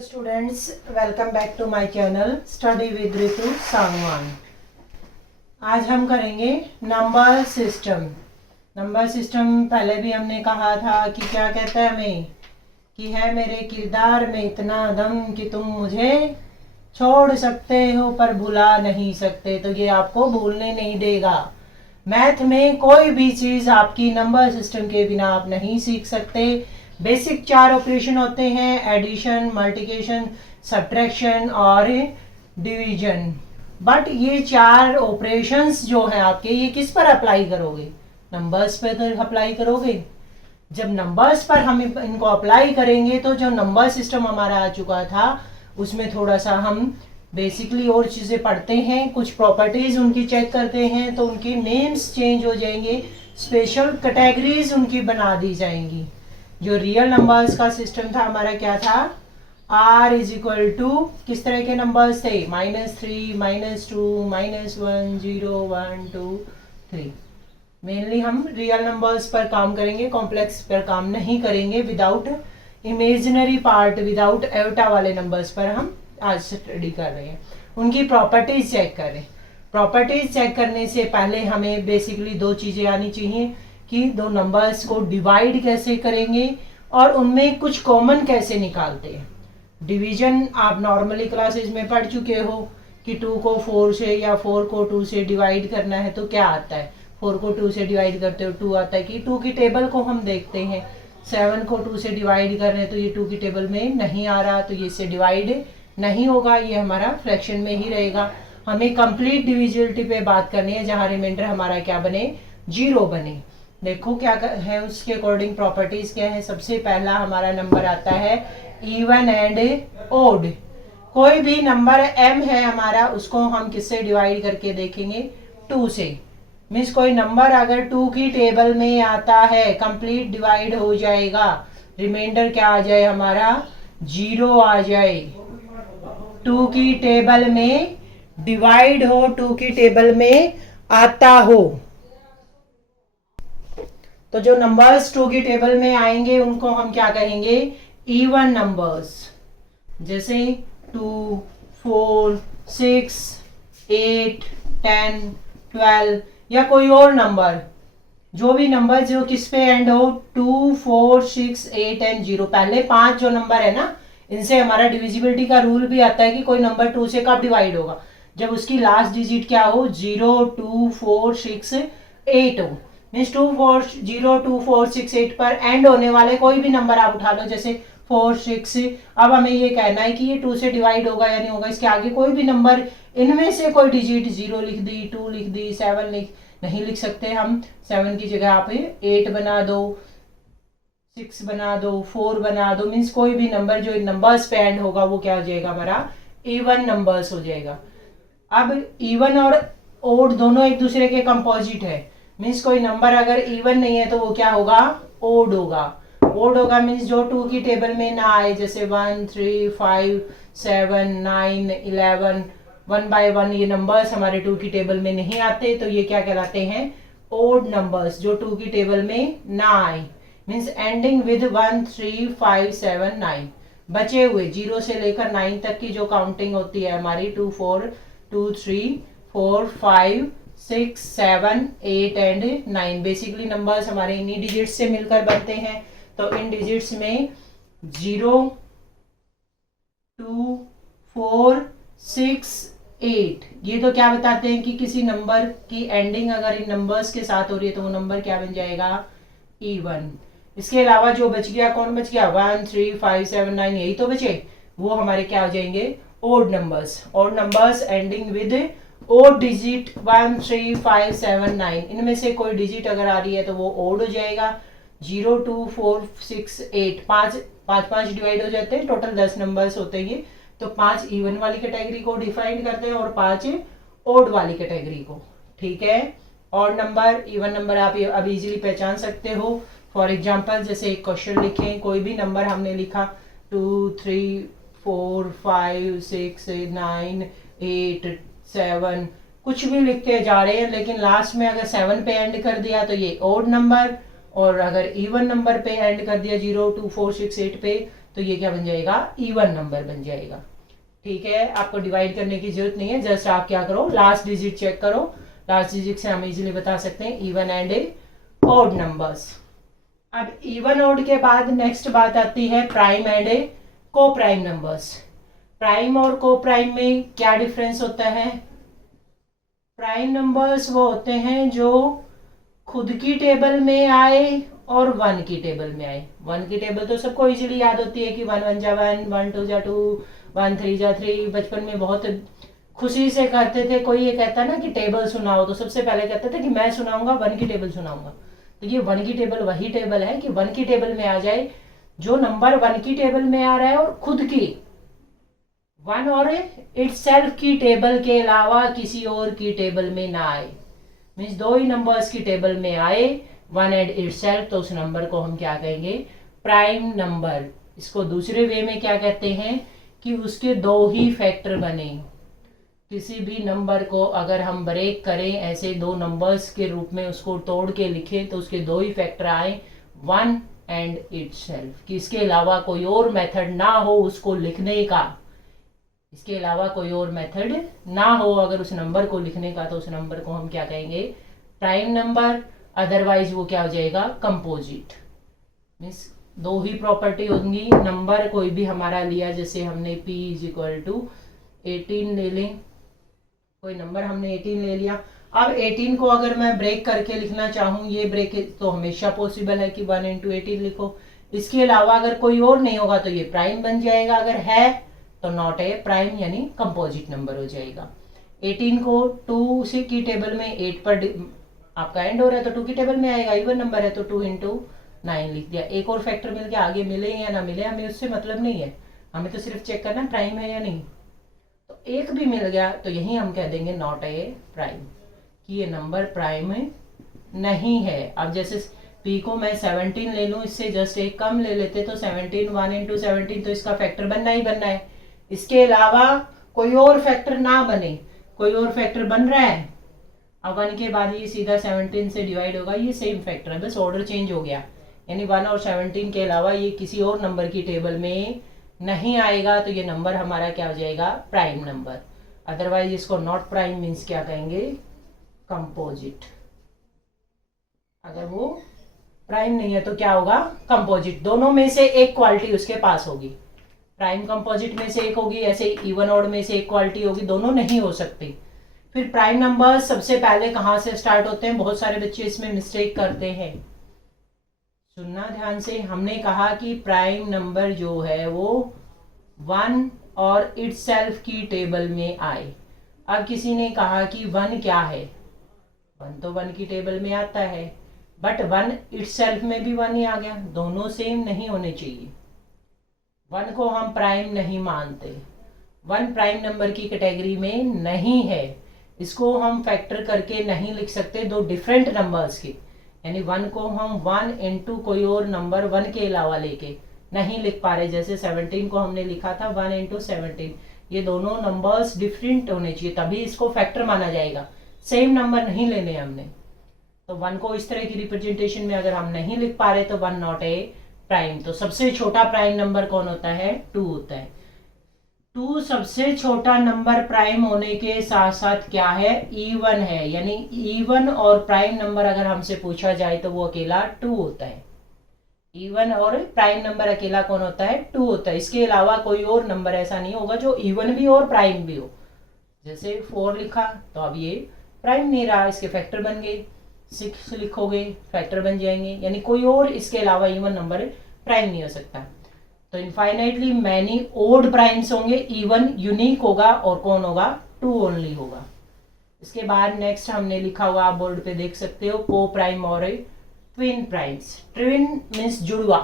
Students, welcome back to my channel study with Ritu Sangwan. आज हम करेंगे नंबर सिस्टम। नंबर सिस्टम पहले भी हमने कहा था कि क्या कहता है हमें कि है मेरे किरदार में इतना दम कि तुम मुझे छोड़ सकते हो पर भुला नहीं सकते। तो ये आपको भूलने नहीं देगा। मैथ में कोई भी चीज़ आपकी नंबर सिस्टम के बिना आप नहीं सीख सकते। बेसिक 4 ऑपरेशन होते हैं, एडिशन, मल्टीप्लिकेशन, सब्ट्रैक्शन और डिवीजन। बट ये 4 ऑपरेशंस जो हैं आपके, ये किस पर अप्लाई करोगे? नंबर्स पे तो अप्लाई करोगे। जब नंबर्स पर हम इनको अप्लाई करेंगे तो जो नंबर सिस्टम हमारा आ चुका था उसमें थोड़ा सा हम बेसिकली और चीज़ें पढ़ते हैं, कुछ प्रॉपर्टीज उनकी चेक करते हैं, तो उनकी नेम्स चेंज हो जाएंगे, स्पेशल कैटेगरीज उनकी बना दी जाएंगी। जो रियल नंबर्स का सिस्टम था हमारा क्या था? r इज इक्वल टू किस तरह के नंबर्स थे? -3, -2, -1, 0, 1, 2, 3। मेनली हम रियल नंबर्स पर काम करेंगे, कॉम्प्लेक्स पर काम नहीं करेंगे। Without imaginary part, without iota वाले नंबर्स पर हम आज स्टडी कर रहे हैं। उनकी प्रॉपर्टीज चेक करें। प्रॉपर्टीज चेक करने से पहले हमें बेसिकली 2 चीज़ें आनी चाहिए कि 2 नंबर्स को डिवाइड कैसे करेंगे और उनमें कुछ कॉमन कैसे निकालते हैं। डिवीजन आप नॉर्मली क्लासेज में पढ़ चुके हो कि 2 को 4 से या 4 को 2 से डिवाइड करना है तो क्या आता है? 4 को 2 से डिवाइड करते हो 2 आता है कि 2 की टेबल को हम देखते हैं। 7 को 2 से डिवाइड कर रहे हैं तो ये 2 की टेबल में नहीं आ रहा, तो ये इससे डिवाइड नहीं होगा, ये हमारा फ्रैक्शन में ही रहेगा। हमें कंप्लीट डिविजिबिलिटी पे बात करनी है जहाँ रिमाइंडर हमारा क्या बने? 0 बने। देखो क्या है उसके अकॉर्डिंग प्रॉपर्टीज क्या है। सबसे पहला हमारा नंबर आता है इवन एंड ओड। कोई भी नंबर m है हमारा, उसको हम किससे डिवाइड करके देखेंगे? 2 से। मीन्स कोई नंबर अगर 2 की टेबल में आता है कंप्लीट डिवाइड हो जाएगा, रिमाइंडर क्या आ जाए हमारा? 0 आ जाए। 2 की टेबल में डिवाइड हो, 2 की टेबल में आता हो, तो जो नंबर्स 2 की टेबल में आएंगे उनको हम क्या कहेंगे? Even numbers. जैसे 2, 4, 6, 8, 10, 12 या कोई और नंबर, जो भी नंबर जो किस पे एंड हो? 2, 4, 6, 8 एंड 0। पहले 5 जो नंबर है ना, इनसे हमारा डिविजिबिलिटी का रूल भी आता है कि कोई नंबर 2 से कब डिवाइड होगा? जब उसकी लास्ट डिजिट क्या हो? 0, 2, 4, 6, 8 हो। मीन्स 2, 4, 0, 2, 4, 6, 8 पर एंड होने वाले कोई भी नंबर आप उठा लो, जैसे 4, 6। अब हमें ये कहना है कि ये 2 से डिवाइड होगा या नहीं होगा। इसके आगे कोई भी नंबर, इनमें से कोई डिजिट 0 लिख दी, 2 लिख दी, 7 नहीं लिख सकते हम। 7 की जगह आप 8 बना दो, 6 बना दो, 4 बना दो। मीन्स कोई भी नंबर जो नंबर्स पे एंड होगा वो क्या हो जाएगा? हमारा इवन नंबर्स हो जाएगा। अब इवन और ओड दोनों एक दूसरे के कंपोजिट है। मीन्स कोई नंबर अगर इवन नहीं है तो वो क्या होगा? ओड होगा। ओड होगा मीन्स जो 2 की टेबल में ना आए, जैसे 1, 3, 5, 7, 9, 11, 1 बाय 1 ये नंबर्स हमारे 2 की टेबल में नहीं आते, तो ये क्या कहलाते हैं? Odd numbers. जो 2 की टेबल में ना आए, मीन्स एंडिंग विद 1, 3, 5, 7, 9। बचे हुए 0 से लेकर 9 तक की जो काउंटिंग होती है हमारी 2, 4, 2, 3, 4, 5, 6, 7, 8 एंड 9। बेसिकली नंबर्स हमारे इन्हीं डिजिट्स से मिलकर बनते हैं। तो इन डिजिट्स में 0, 2, 4, 6, 8 ये तो क्या बताते हैं कि किसी नंबर की एंडिंग अगर इन नंबर्स के साथ हो रही है तो वो नंबर क्या बन जाएगा? इवन। इसके अलावा जो बच गया, कौन बच गया? 1, 3, 5, 7, 9 यही तो बचे, वो हमारे क्या हो जाएंगे? Odd numbers. Odd numbers ending with odd digit 1, 3, 5, 7, 9। इनमें से कोई डिजिट अगर आ रही है तो वो ओड हो जाएगा। 0, 2, 4, 6, 8 5 डिवाइड हो जाते हैं, टोटल 10 नंबर्स होते हैं। तो 5 इवन वाली कैटेगरी को डिफाइन करते हैं और 5 ओड वाली कैटेगरी को। ठीक है। ऑड नंबर, इवन नंबर आप अब इजीली पहचान सकते हो। फॉर एग्जाम्पल जैसे एक क्वेश्चन लिखें, कोई भी नंबर हमने लिखा 2, 3, 4, 5, 6, 9, 8, 7 कुछ भी लिखते जा रहे हैं, लेकिन लास्ट में अगर 7 पे एंड कर दिया तो ये ओड नंबर, और अगर इवन नंबर पे एंड कर दिया 0, 2, 4, 6, 8 पे तो ये क्या बन जाएगा, इवन नंबर बन जाएगा। ठीक है, आपको डिवाइड करने की जरूरत नहीं है, जस्ट आप क्या करो, लास्ट डिजिट चेक करो, लास्ट डिजिट से हम इजीली बता सकते हैं इवन एंड ऑड नंबर्स। अब इवन ऑड के बाद नेक्स्ट बात आती है प्राइम एंड को प्राइम नंबर्स। प्राइम और को प्राइम में क्या डिफरेंस होता है? प्राइम नंबर्स वो होते हैं जो खुद की टेबल में आए और वन की टेबल में आए। वन की टेबल तो सबको इजीली याद होती है कि 1 1 जा 1, 1 2 जा 2, 1 3 जा 3। बचपन में बहुत खुशी से करते थे। कोई ये कहता ना कि टेबल सुनाओ, तो सबसे पहले कहते थे कि मैं सुनाऊंगा, वन की टेबल सुनाऊंगा। तो ये वन की टेबल वही टेबल है कि वन की टेबल में आ जाए जो नंबर वन की टेबल में आ रहा है और खुद की वन और इटसेल्फ की टेबल के अलावा किसी और की टेबल में ना आए। मीन्स दो ही नंबर्स की टेबल में आए, वन एंड इटसेल्फ, तो उस नंबर को हम क्या कहेंगे, प्राइम नंबर। इसको दूसरे वे में क्या कहते हैं कि उसके दो ही फैक्टर बने। किसी भी नंबर को अगर हम ब्रेक करें, ऐसे दो नंबर्स के रूप में उसको तोड़ के लिखें, तो उसके दो ही फैक्टर आए, वन एंड इटसेल्फ, कि इसके अलावा कोई और मेथड ना हो उसको लिखने का। इसके अलावा कोई और मेथड ना हो अगर उस नंबर को लिखने का, तो उस नंबर को हम क्या कहेंगे, प्राइम नंबर। अदरवाइज वो क्या हो जाएगा, कंपोजिट। मीन्स दो ही प्रॉपर्टी होंगी। नंबर कोई भी हमारा लिया, जैसे हमने p = 18 ले लें, कोई नंबर हमने 18 ले लिया। अब 18 को अगर मैं ब्रेक करके लिखना चाहूँ, ये ब्रेक तो हमेशा पॉसिबल है कि 1 × 18 लिखो। इसके अलावा अगर कोई और नहीं होगा तो ये प्राइम बन जाएगा, अगर है तो नॉट ए प्राइम, यानी कंपोजिट नंबर हो जाएगा। 18 को 2 से की टेबल में 8 पर आपका एंड हो रहा है तो 2 की टेबल में आएगा, इवन नंबर है तो 2 × 9 लिख दिया। एक और फैक्टर मिल गया, आगे मिले या ना मिले हमें उससे मतलब नहीं है, हमें तो सिर्फ चेक करना प्राइम है या नहीं। तो एक भी मिल गया तो यही हम कह देंगे नॉट ए प्राइम, कि ये नंबर प्राइम नहीं है। अब जैसे p को मैं 17 ले लूँ, इससे जस्ट एक कम ले लेते तो 17, 1 × 17, तो इसका फैक्टर बनना ही बनना है। इसके अलावा कोई और फैक्टर ना बने, कोई और फैक्टर बन रहा है, अब 1 के बाद ये सीधा 17 से डिवाइड होगा, ये सेम फैक्टर है, बस ऑर्डर चेंज हो गया। यानी 1 और 17 के अलावा ये किसी और नंबर की टेबल में नहीं आएगा, तो ये नंबर हमारा क्या हो जाएगा, प्राइम नंबर। अदरवाइज इसको नॉट प्राइम मीन्स क्या कहेंगे, कंपोजिट। अगर वो प्राइम नहीं है तो क्या होगा, कंपोजिट। दोनों में से एक क्वालिटी उसके पास होगी, प्राइम कंपोजिट में से एक होगी, ऐसे इवन ऑड में से एक क्वालिटी होगी, दोनों नहीं हो सकती। फिर प्राइम नंबर सबसे पहले कहाँ से स्टार्ट होते हैं, बहुत सारे बच्चे इसमें मिस्टेक करते हैं, सुनना ध्यान से। हमने कहा कि प्राइम नंबर जो है वो 1 और इटसेल्फ की टेबल में आए। अब किसी ने कहा कि 1 क्या है, 1 तो 1 की टेबल में आता है, बट 1 इटसेल्फ में भी 1 ही आ गया। दोनों सेम नहीं होने चाहिए, 1 को हम प्राइम नहीं मानते, 1 प्राइम नंबर की कैटेगरी में नहीं है। इसको हम फैक्टर करके नहीं लिख सकते दो डिफरेंट नंबर्स के, यानी 1 को हम 1 × कोई और नंबर 1 के अलावा लेके नहीं लिख पा रहे। जैसे 17 को हमने लिखा था 1 × 17, ये दोनों नंबर्स डिफरेंट होने चाहिए, तभी इसको फैक्टर माना जाएगा। सेम नंबर नहीं लेने हमने, तो 1 को इस तरह की रिप्रेजेंटेशन में अगर हम नहीं लिख पा रहे तो 1 नॉट ए प्राइम। तो सबसे छोटा प्राइम नंबर कौन होता है, 2 होता है। 2 सबसे छोटा नंबर प्राइम होने के साथ साथ क्या है, इवन है। यानी इवन और प्राइम नंबर अगर हमसे पूछा जाए तो वो अकेला 2 होता है। इवन और प्राइम नंबर अकेला कौन होता है, 2 होता है। इसके अलावा कोई और नंबर ऐसा नहीं होगा जो इवन भी और प्राइम भी हो। जैसे 4 लिखा तो अब ये प्राइम नहीं रहा, इसके फैक्टर बन गए। 6 लिखोगे फैक्टर बन जाएंगे, यानी कोई और इसके अलावा इवन नंबर प्राइम नहीं हो सकता। तो इनफाइनाइटली मैनी ओड प्राइम्स होंगे, इवन यूनिक होगा और कौन होगा, 2 ओनली होगा। इसके बाद नेक्स्ट हमने लिखा हुआ, आप बोर्ड पे देख सकते हो, को प्राइम और ट्विन प्राइम्स। ट्विन मीन्स जुड़वा,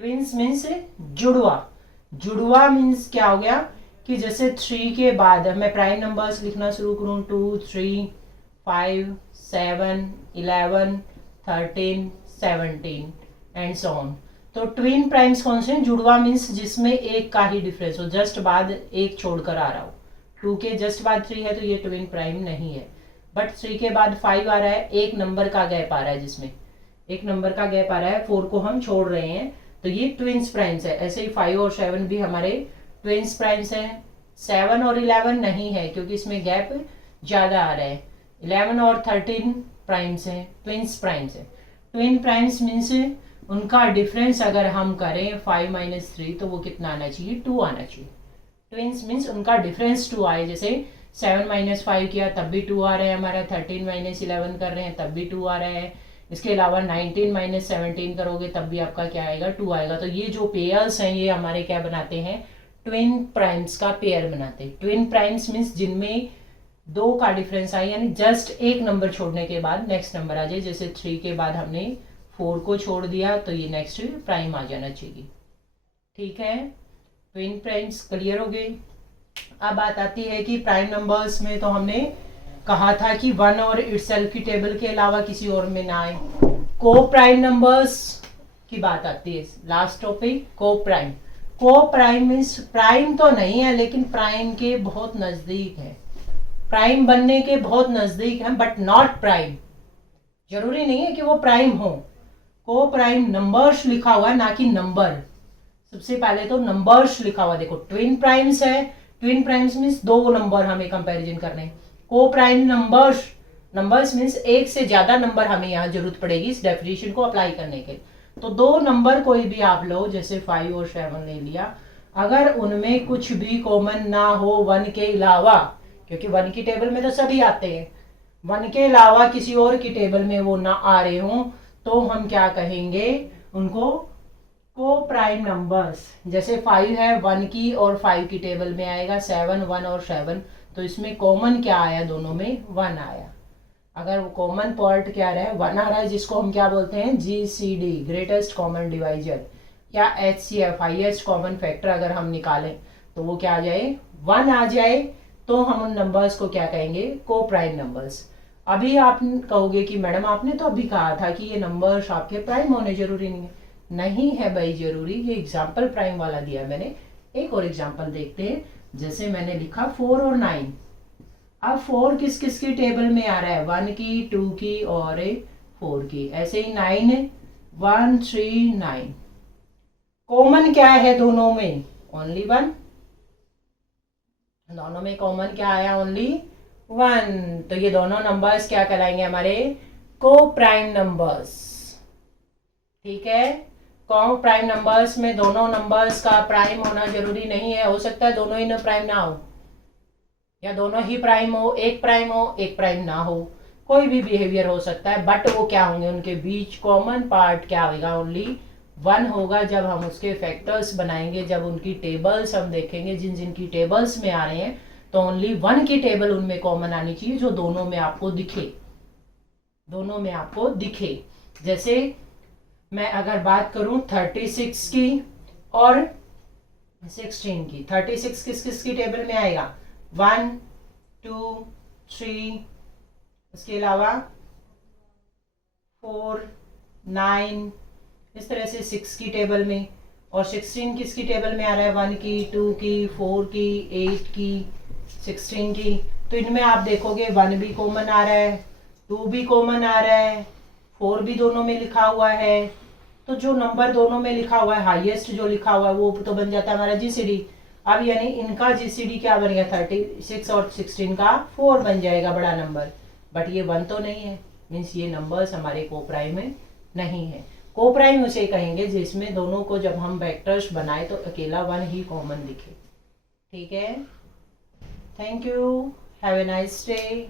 ट्विन्स मीन्स जुड़वा। जुड़वा मीन्स क्या हो गया कि जैसे 3 के बाद मैं प्राइम नंबर्स लिखना शुरू करूं, 2, 3, 5, 7, 11, 13, 17 एंड सो ऑन। तो ट्विन प्राइम्स कौन से हैं, जुड़वा मीन्स जिसमें एक का ही डिफरेंस हो, जस्ट बाद एक छोड़कर आ रहा हो। 2 के जस्ट बाद 3 है तो ये ट्विन प्राइम नहीं है। बट 3 के बाद 5 आ रहा है, एक नंबर का गैप आ रहा है, जिसमें एक नंबर का गैप आ रहा है, 4 को हम छोड़ रहे हैं, तो ये ट्विंस प्राइम्स है। ऐसे ही 5 और 7 भी हमारे ट्विंस प्राइम्स हैं। 7 और 11 नहीं है क्योंकि इसमें गैप ज़्यादा आ रहा है। 11 और 13 प्राइम्स हैं, ट्विंस प्राइम्स हैं। ट्विन प्राइम्स मीन्स उनका डिफरेंस अगर हम करें 5 - 3 तो वो कितना आना चाहिए, 2 आना चाहिए। ट्विंस मीन्स उनका डिफरेंस 2 आए। जैसे 7 - 5 किया तब भी 2 आ रहा है हमारा, 13 - 11 कर रहे हैं तब भी 2 आ रहा है। इसके अलावा 19 - 17 करोगे तब भी आपका क्या आएगा, 2 आएगा। तो ये जो पेयर्स हैं ये हमारे क्या बनाते हैं, ट्विन प्राइम्स का पेयर बनाते हैं। ट्विन प्राइम्स मीन्स जिनमें 2 का डिफरेंस आए, यानी जस्ट एक नंबर छोड़ने के बाद नेक्स्ट नंबर आ जाए। जैसे 3 के बाद हमने 4 को छोड़ दिया तो ये नेक्स्ट प्राइम आ जाना चाहिए। ठीक है, ट्विन प्राइम्स क्लियर हो गए। अब बात आती है कि प्राइम नंबर्स में तो हमने कहा था कि 1 और इटसेल्फ की टेबल के अलावा किसी और में ना आए। को प्राइम नंबर्स की बात आती है, लास्ट टॉपिक को प्राइम। को प्राइम मीन्स प्राइम तो नहीं है लेकिन प्राइम के बहुत नजदीक है, प्राइम बनने के बहुत नजदीक है, बट नॉट प्राइम। जरूरी नहीं है कि वो प्राइम हो। को प्राइम नंबर्स लिखा हुआ है ना कि नंबर। सबसे पहले तो नंबर्स लिखा हुआ देखो, ट्विन प्राइम्स है। ट्विन प्राइम्स मीन्स 2 नंबर हमें कंपैरिजन करने। को प्राइम नंबर्स, नंबर्स मीन्स एक से ज्यादा नंबर हमें यहाँ जरूरत पड़ेगी इस डेफिनेशन को अप्लाई करने के। तो 2 नंबर कोई भी आप लो, जैसे 5 और 7 ले लिया, अगर उनमें कुछ भी कॉमन ना हो 1 के अलावा, क्योंकि 1 की टेबल में तो सभी आते हैं, 1 के अलावा किसी और की टेबल में वो ना आ रहे हों, तो हम क्या कहेंगे उनको, को प्राइम नंबर्स। जैसे 5 है 1 की और 5 की टेबल में आएगा, 7 1 और 7, तो इसमें कॉमन क्या आया, दोनों में 1 आया। अगर कॉमन पार्ट क्या रहा है, 1 आ रहा है, जिसको हम क्या बोलते हैं, GCD ग्रेटेस्ट कॉमन डिवाइजर, या HCF हाईएस्ट कॉमन फैक्टर अगर हम निकालें तो वो क्या आ जाए, 1 आ जाए, तो हम उन नंबर्स को क्या कहेंगे, को प्राइम नंबर्स। अभी आप कहोगे कि मैडम आपने तो अभी कहा था कि ये नंबर्स आपके प्राइम होने जरूरी नहीं है। नहीं है भाई जरूरी, ये एग्जाम्पल प्राइम वाला दिया मैंने। एक और एग्जाम्पल देखते हैं, जैसे मैंने लिखा 4 और 9। अब 4 किस किस की टेबल में आ रहा है, 1 की, 2 की और 4 की। ऐसे ही 9 1 3 9, कॉमन क्या है दोनों में, ओनली 1। दोनों में कॉमन क्या आया, ओनली 1। तो ये दोनों नंबर्स क्या कहलाएंगे, हमारे को प्राइम नंबर्स। ठीक है, को प्राइम नंबर्स में दोनों नंबर्स का प्राइम होना जरूरी नहीं है। हो सकता है दोनों ही न प्राइम ना हो, या दोनों ही प्राइम हो, एक प्राइम हो एक प्राइम ना हो, कोई भी बिहेवियर हो सकता है। बट वो क्या होंगे, उनके बीच कॉमन पार्ट क्या होगा, ओनली 1 होगा। जब हम उसके फैक्टर्स बनाएंगे, जब उनकी टेबल्स हम देखेंगे, जिन जिन की टेबल्स में आ रहे हैं, तो ओनली 1 की टेबल उनमें कॉमन आनी चाहिए, जो दोनों में आपको दिखे, दोनों में आपको दिखे। जैसे मैं अगर बात करूं 36 की और 16 की, 36 किस किस की टेबल में आएगा, 1 2 3, उसके अलावा 4 9, इस तरह से 6 की टेबल में। और 16 किसकी टेबल में आ रहा है, 1 की, 2 की, 4 की, 8 की, 16 की। तो इनमें आप देखोगे 1 भी कॉमन आ रहा है, 2 भी कॉमन आ रहा है, 4 भी दोनों में लिखा हुआ है। तो जो नंबर दोनों में लिखा हुआ है, हाईएस्ट जो लिखा हुआ है, वो तो बन जाता है हमारा GCD। अब यानी इनका GCD क्या बन गया, 36 और 16 का 4 बन जाएगा, बड़ा नंबर। बट ये 1 तो नहीं है, मीन्स ये नंबर्स हमारे को प्राइम में नहीं है। को प्राइम उसे कहेंगे जिसमें दोनों को जब हम वेक्टर्स बनाए तो अकेला 1 ही कॉमन दिखे। ठीक है, thank you, have a nice day.